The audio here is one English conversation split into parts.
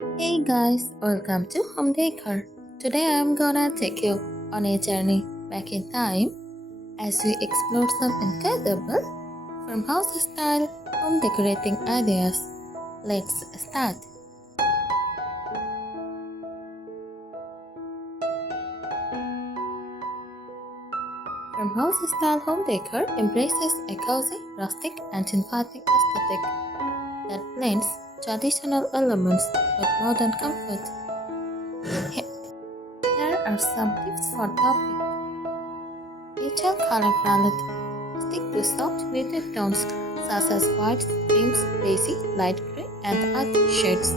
Hey guys, welcome to Home Decor. Today I am gonna take you on a journey back in time as we explore some incredible farmhouse style home decorating ideas. Let's start. Farmhouse style home decor embraces a cozy, rustic, and inviting aesthetic that blends traditional elements with modern comfort. Here are some tips for topic. Neutral color palette. Stick to soft muted tones such as whites, creams, basic, light gray, and earthy shades.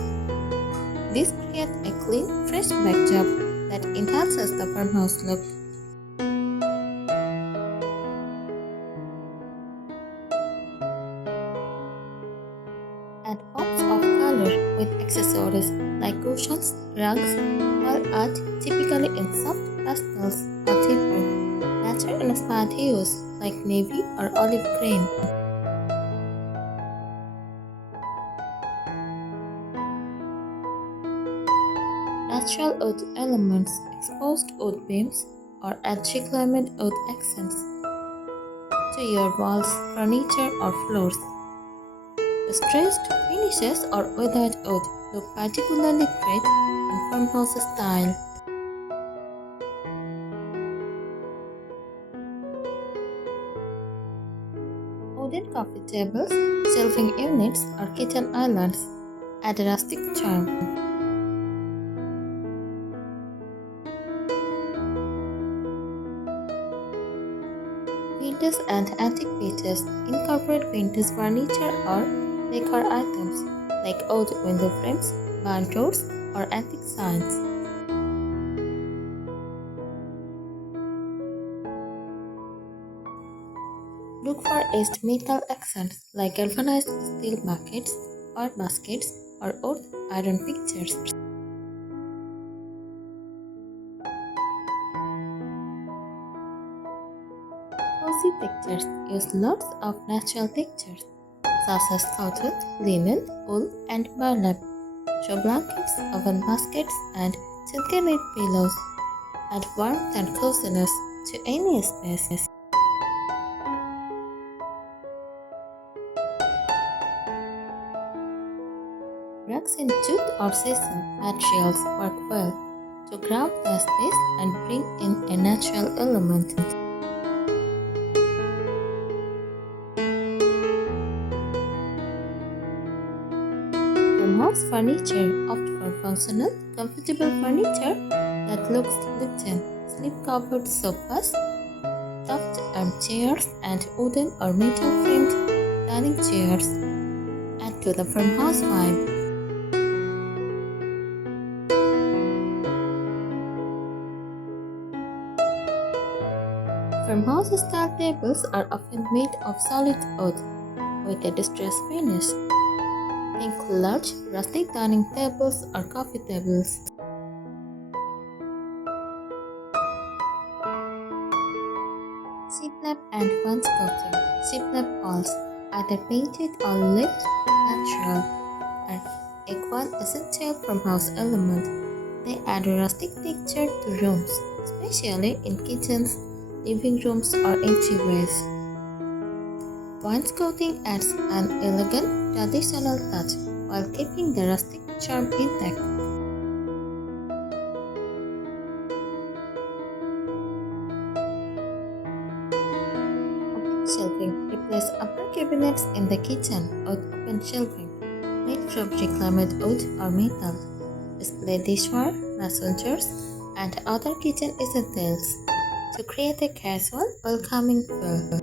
This creates a clean, fresh backdrop that enhances the farmhouse look. Add pops of color with accessories like cushions, rugs, wall art typically in soft pastels or deeper, nature-inspired hues like navy or olive green. Natural wood elements, exposed wood beams, or add reclaimed wood accents to your walls, furniture, or floors. Stressed finishes or weathered wood look particularly great in farmhouse style. Wooden coffee tables, shelving units, or kitchen islands add a rustic charm. Vintage and antique pieces incorporate vintage furniture or decor items like old window frames, barn doors, or antique signs. Look for etched metal accents like galvanized steel buckets or baskets or old iron fixtures. Cozy textures use lots of natural textures such as cotton, linen, wool, and burlap. Show blankets, oven baskets, and silky knit pillows. Add warmth and coziness to any space. Rugs in jute or sisal materials work well to ground the space and bring in a natural element. Farmhouse furniture opt for functional, comfortable furniture that looks lived in. Slip-covered sofas, stuffed armchairs, and wooden or metal-framed dining chairs add to the farmhouse vibe. Farmhouse-style tables are often made of solid wood with a distressed finish. Think large, rustic dining tables or coffee tables. Shiplap and wainscoting. Shiplap walls, either painted or lit natural, are a quintessential farmhouse element. They add a rustic texture to rooms, especially in kitchens, living rooms, or entryways. Wainscoting adds an elegant, traditional touch while keeping the rustic charm intact. Open shelving. Replace upper cabinets in the kitchen with open shelving made from reclaimed wood or metal. Display dishware, mason jars, and other kitchen essentials to create a casual, welcoming feel.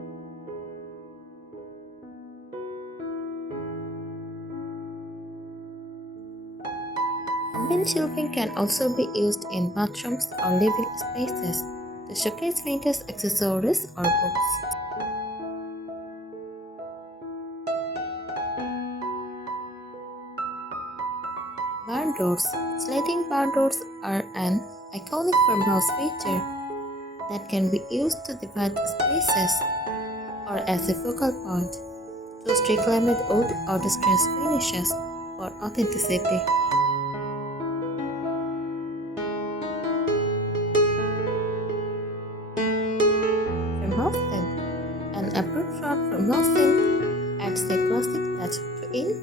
Open shelving can also be used in bathrooms or living spaces to showcase vintage accessories or books. Barn doors. Sliding barn doors are an iconic farmhouse feature that can be used to divide spaces or as a focal point. Choose reclaimed wood or distressed finishes for authenticity.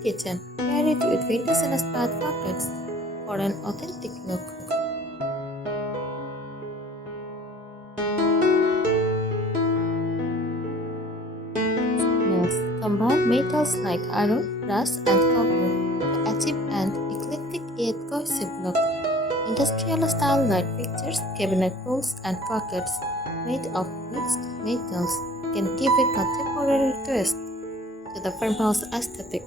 kitchen. Pair it with windows-inspired pockets for an authentic look. Nails. Combine metals like iron, brass, and copper to achieve an eclectic yet cohesive look. Industrial-style light fixtures, cabinet pulls, and pockets made of mixed metals can give a contemporary twist to the farmhouse aesthetic.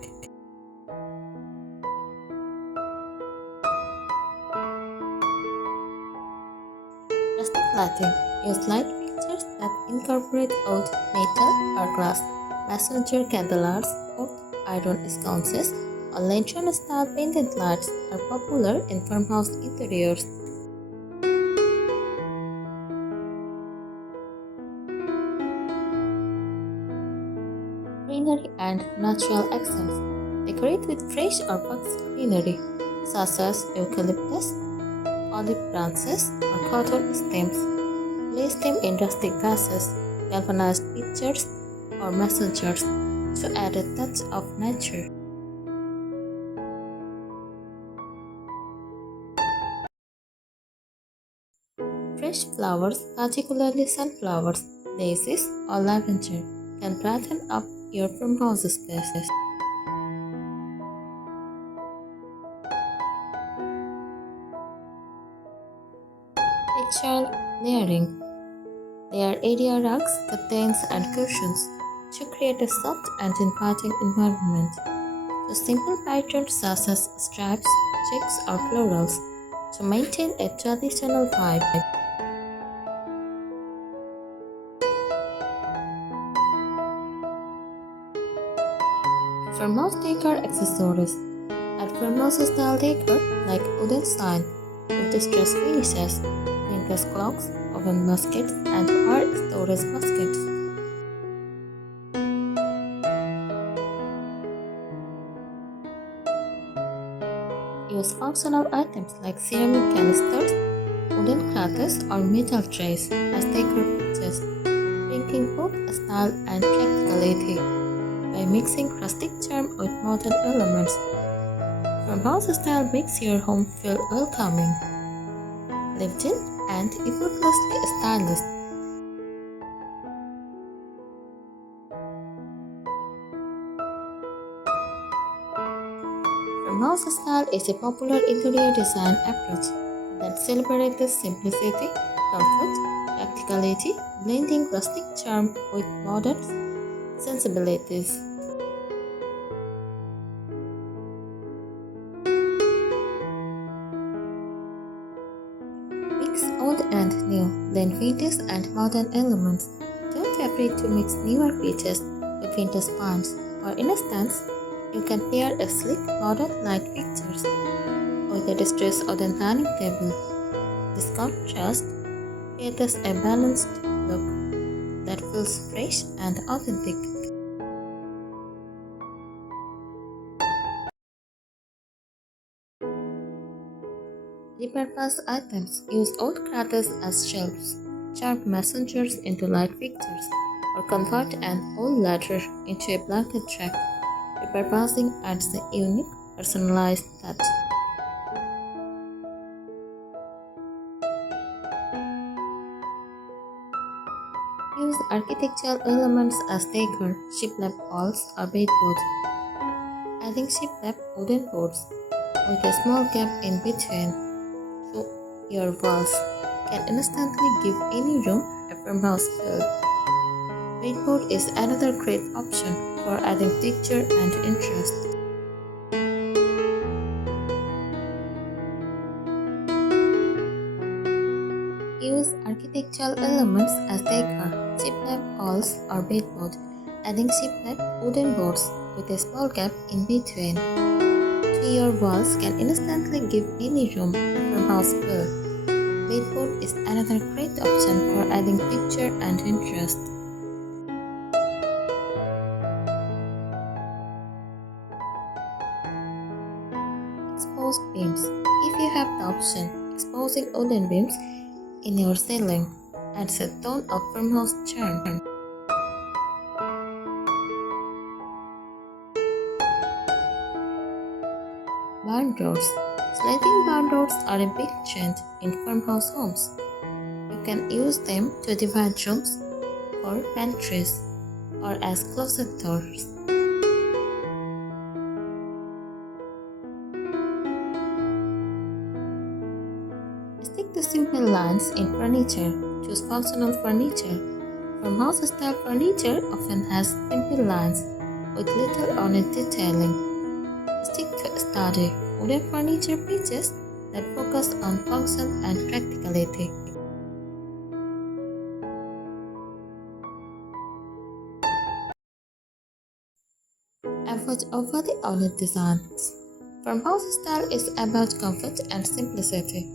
Rustic lighting. Use light fixtures that incorporate wood, metal, or glass. Messenger candelabras, old iron sconces, or lantern-style painted lights are popular in farmhouse interiors. Greenery and natural accents. Decorate with fresh or boxed greenery, such as eucalyptus, olive branches, or cotton stems. Place them in rustic vases, galvanized pitchers, or messengers to add a touch of nature. Fresh flowers, particularly sunflowers, daisies, or lavender, can brighten up your farmhouse spaces. Textile layering. Layer area rugs, curtains, and cushions to create a soft and inviting environment. So simple patterns such as stripes, checks, or florals to maintain a traditional vibe. Farmhouse decor accessories. Add farmhouse style decor like wooden sign with distressed finishes, windlass clocks, oven baskets, and hard storage baskets. Use functional items like ceramic canisters, wooden cloths, or metal trays as decor pieces, bringing both style and practicality. By mixing rustic charm with modern elements, farmhouse style makes your home feel welcoming, lived in, and effortlessly stylish. Farmhouse style is a popular interior design approach that celebrates simplicity, comfort, practicality, blending rustic charm with modern sensibilities. Mix old and new, blend vintage and modern elements. Don't be afraid to mix newer features with vintage finds. For instance, you can pair a sleek modern light fixtures with a distressed wooden dining table. This contrast creates a balanced look that feels fresh and authentic. Repurposed items. Use old cradles as shelves, carve messengers into light fixtures, or convert an old ladder into a blanket rack. Repurposing adds a unique, personalized touch. Use architectural elements as decor, shiplap walls or baseboards. Adding shiplap wooden boards with a small gap in between to your walls can instantly give any room a farmhouse feel. Baseboard is another great option for adding texture and interest. Use architectural elements as decor, shiplap walls or baseboard. Adding shiplap wooden boards with a small gap in between to your walls can instantly give any room a farmhouse feel. Baseboard is another great option for adding texture and interest. Exposed beams. If you have the option, exposing wooden beams in your ceiling adds a tone of farmhouse charm. Barn doors. Sliding barn doors are a big trend in farmhouse homes. You can use them to divide rooms for pantries or as closet doors. Stick to simple lines in furniture. Choose functional furniture. Farmhouse style furniture often has simple lines with little on it detailing. Stick to sturdy wooden furniture pieces that focus on function and practicality. Avoid overly ornate designs. Farmhouse style is about comfort and simplicity.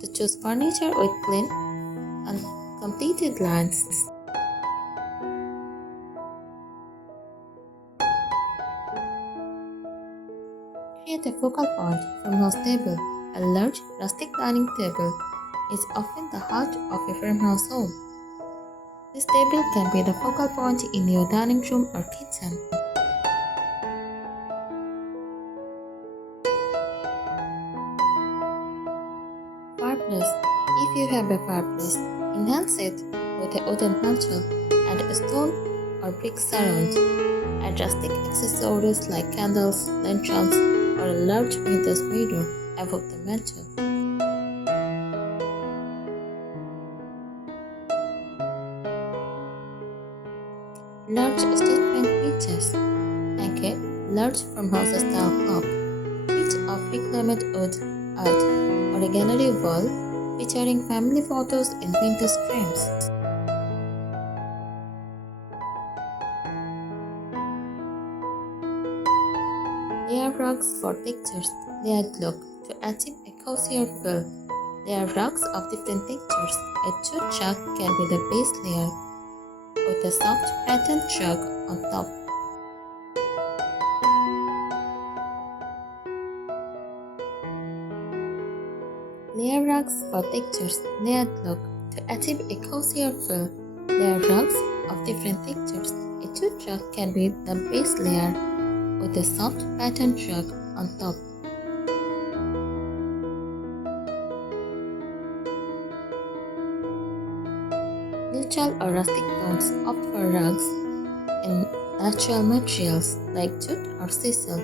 To choose furniture with clean and completed lines. Create a focal point. Farmhouse table. A large rustic dining table is often the heart of a farmhouse home. This table can be the focal point in your dining room or kitchen. Fireplace. If you have a fireplace, enhance it with a wooden mantle and a stone or brick surround. Add rustic accessories like candles, lanterns, or a large painter's mirror above the mantle. Large statement pieces. Like a large farmhouse style cup, piece of reclaimed wood art, or a gallery wall featuring family photos in vintage frames. Layer rugs for textures, layered look to achieve a cozier feel. Layer rugs of different textures. A jute rug can be the base layer with a soft patterned rug on top. Layer rugs for textures, layered look to achieve a cozier feel. Layer rugs of different textures. A jute rug can be the base layer with a soft patterned rug on top. Neutral or rustic tones opt for rugs in natural materials like jute or sisal,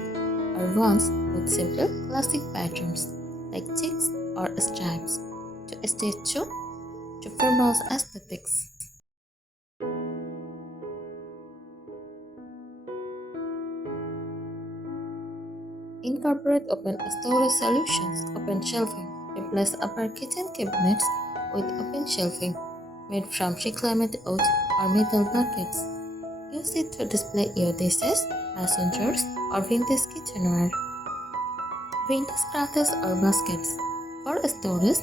or ones with simple classic patterns like checks or stripes to stay true to farmhouse aesthetics. Incorporate open storage solutions, open shelving. Replace upper kitchen cabinets with open shelving made from reclaimed wood or metal buckets. Use it to display your dishes, mason jars, or vintage kitchenware. Vintage crates or baskets. For storage,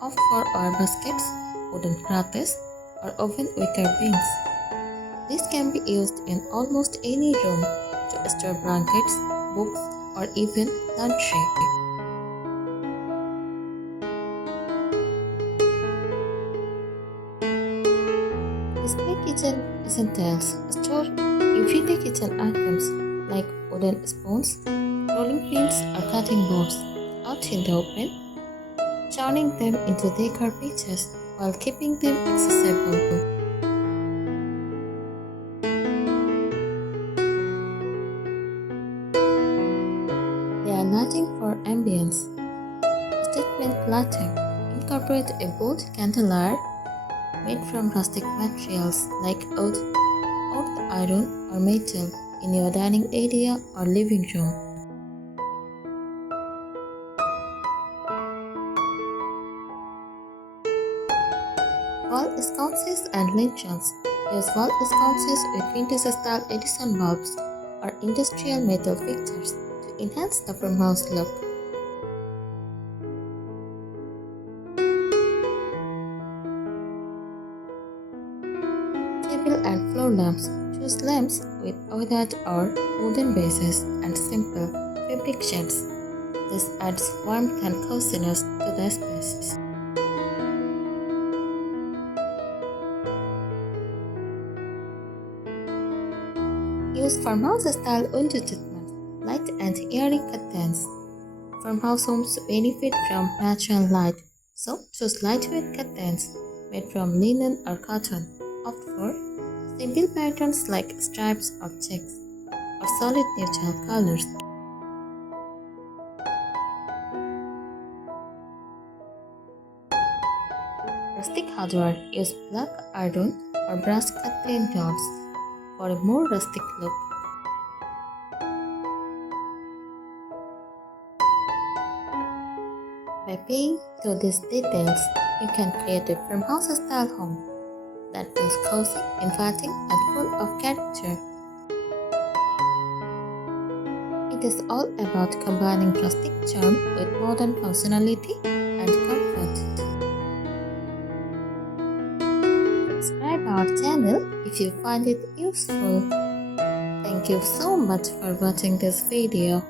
opt for our baskets, wooden crates, or oven wicker bins. This can be used in almost any room to store blankets, books, or even laundry. Display kitchen essentials. Store everyday kitchen items like wooden spoons, rolling pins, or cutting boards out in the open, turning them into decor pieces while keeping them accessible. They are lighting for ambience. Statement lighting. Incorporate a bold candelier made from rustic materials like wood, old iron, or metal in your dining area or living room. Wall sconces and lanterns. Use wall sconces with vintage-style Edison bulbs or industrial metal fixtures to enhance the farmhouse look. Table and floor lamps. Choose lamps with wood or wooden bases and simple fabric shades. This adds warmth and coziness to the space. Use farmhouse-style window treatment, light and airy curtains, Farmhouse homes benefit from natural light, so choose lightweight curtains made from linen or cotton. Opt for simple patterns like stripes or checks, or solid neutral colors. Rustic hardware use black iron or brass curtain rods for a more rustic look. By paying to these details, you can create a farmhouse-style home that feels cozy, inviting, and full of character. It is all about combining rustic charm with modern functionality and comfort. Subscribe our channel if you find it useful. Thank you so much for watching this video.